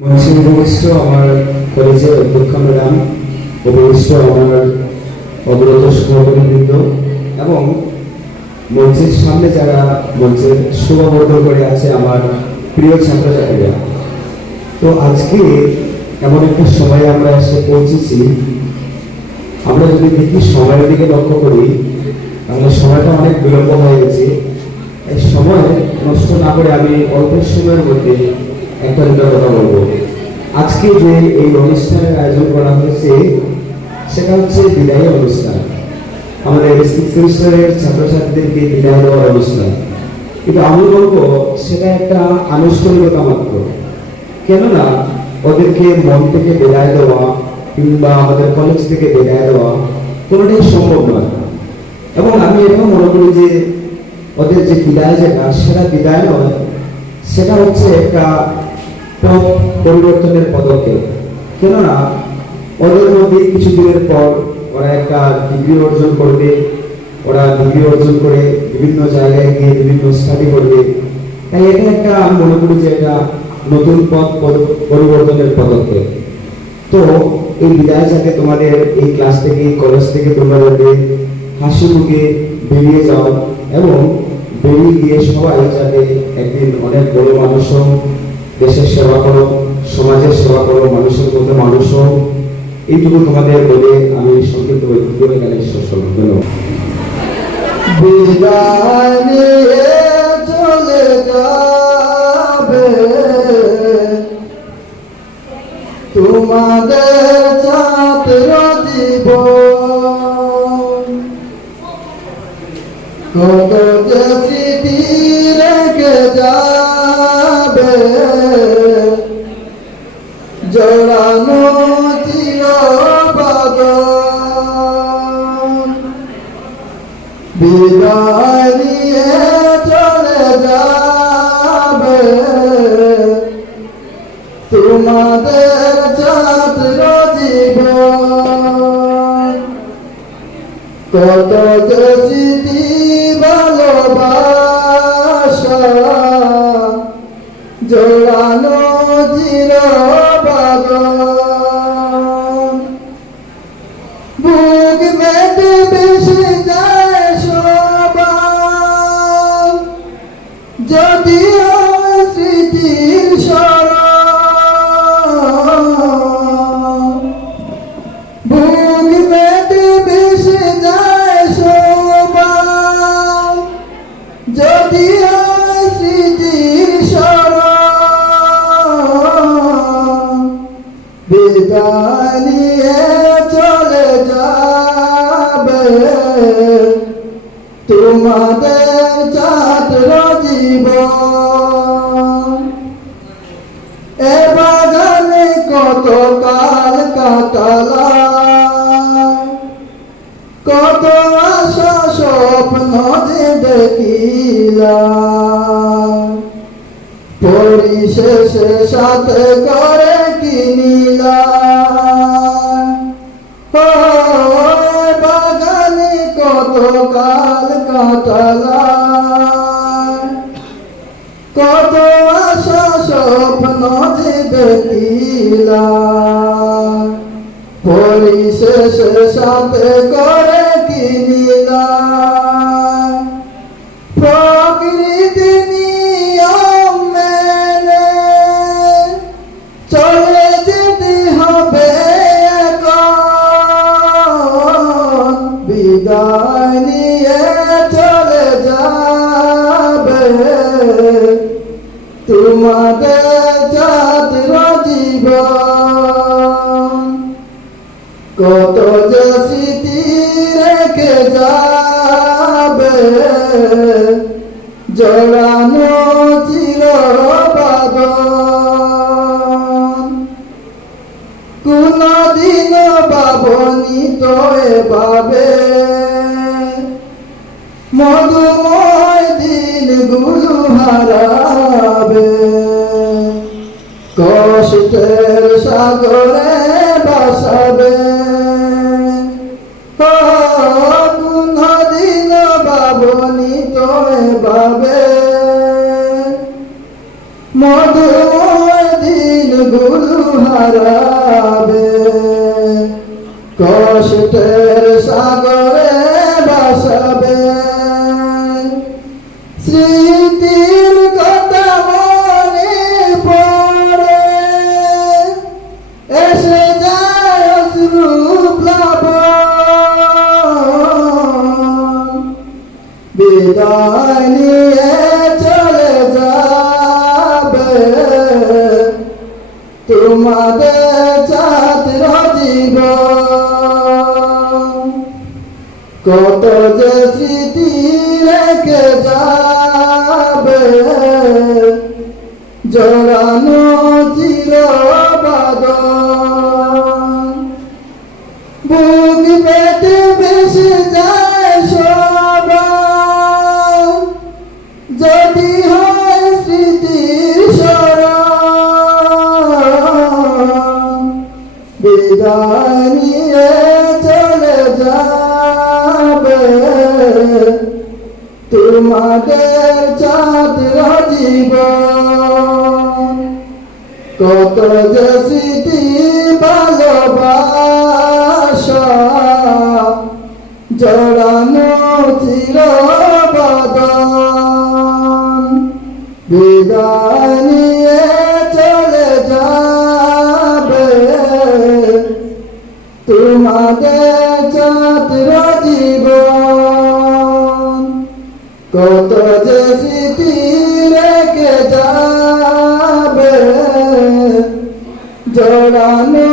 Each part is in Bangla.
মঞ্চে উপবিষ্ট আমার কলেজের অধ্যক্ষ ম্যাডাম, উপবিষ্ট আমার অগ্রত সহকর্মীবৃন্দ এবং মঞ্চের সামনে যারা মঞ্চের শোভাবর্ধন করে আছে আমার প্রিয় ছাত্রছাত্রীরা। তো আজকে এমন একটা সময়ে আমরা এসে পৌঁছেছি, আমরা যদি দেখি সময়ের দিকে লক্ষ্য করি তাহলে সময়টা অনেক বিলম্ব হয়ে গেছে। এই সময় নষ্ট না করে আমি অল্প সময়ের মধ্যে একটা দুটো কথা বলবো। আজকে যে এই অনুষ্ঠানের আয়োজন করা হয়েছে সেটা হচ্ছে বিদায়ী অনুষ্ঠান, আমাদের সিক্স সেমিস্টারের ছাত্রছাত্রীদেরকে বিদায় দেওয়ার অনুষ্ঠান। কিন্তু আমি বলবো সেটা একটা আনুষ্ঠানিকতা মাত্র, কেননা ওদেরকে মন থেকে বিদায় দেওয়া কিংবা আমাদের কলেজ থেকে বিদায় দেওয়া কোনোটাই সম্ভব নয়। এবং আমি এটাও মনে করি যে ওদের যে বিদায় যেটা সেটা বিদায় নয়, সেটা হচ্ছে একটা পথ পরিবর্তনের পদক্ষেপ। কেননা ওদের মধ্যে কিছুদিনের পর ওরা একটা ডিগ্রি অর্জন করবে, ওরা ডিগ্রি অর্জন করে বিভিন্ন জায়গায় গিয়ে বিভিন্ন স্টাডি করবে। তাই এটা একটা আমি মনে করি যে এটা নতুন পথ পরিবর্তনের পদক্ষেপ। তো এই বিদায় যাতে তোমাদের এই ক্লাস থেকে কলেজ থেকে তোমরা যাতে হাসি মুখে বেরিয়ে যাও এবং বেরিয়ে গিয়ে সবাই যাতে একদিন অনেক বড় মানুষ হোক, দেশের সেবা করো, সমাজের সেবা করো, মানুষের মধ্যে মানুষ হোক, এইটুকু তোমাদের বলে আমি সংক্ষিপ্ত বক্তব্য এখানে শেষ করব। বিদায় নিয়ে চলে যাবে তোমাদের ছাত্র জীবন, কত যে স্মৃতি রেখে যাবে জড়ানো চিরবাদন। বিদায় নিয়ে চলে যাবে তোমাদের ছাত্র জীবন, কত যে স্মৃতি ভালোবাসা জড়ানো চিরবাদন। বুক মেটে বেশি যায় সবার, যদিও স্মৃতির স্মরণ। বুক মেটে বেশি যায় সবার, যদিও স্মৃতির স্মরণ। বিদায় নিয়ে চলে যাবে তোমাদের ছাত্র জীবন। এ বাগানে কত কাল কাটালাম, কত আশা স্বপ্ন যে দেখিলাম, পরিশেষে সাথে করে কিনিলাম। বাগানে কত কাল কাটালাম, কত আশা স্বপ্ন যে দেখিলাম, পরিশেষে সাথে করে কিনিলাম। প্রকৃতি নিয়ম মেনে চলে যেতে হবে এখন, বিদায় নিয়ে চলে যাবে তোমাদের ছাত্র জীবন, কত যে স্মৃতি রেখে যাবে জড়ানো চিরবাদন। কোনদিন ভাবনি তো এভাবে মধুময় দিনগুলো হারাবে, কষ্টের সাগরে ভাসাবে। কোনদিন ভাবনি তো এভাবে মধুময় দিন দিনগুলো হারাবে, কষ্টের সাগরে ভাসাবে। স্মৃতির কথা মনে পড়ে এসে যায় অশ্রু প্লাবন, বিদায় নিয়ে চলে যাবে তোমাদের ছাত্র জীবন। কত যে স্মৃতি রেখে যাবে জড়ানো চিরবাদন, বুক পেতে ভেসে যায় সবাই যদি হয় স্মৃতির স্মরণ। বিদায় নিয়ে চলে যাবে তোমাদের ছাত্র জীবন। কত যে স্মৃতি ভালোবাসা জড়ানো চিরবাদন, বিদায় নিয়ে চলে যাবে তোমাদের ছাত্র জীবন। কত যে স্মৃতি রেখে যাবে জড়ানো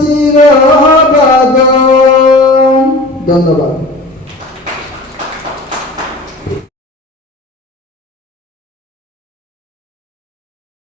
চিরবাদন। ধন্যবাদ।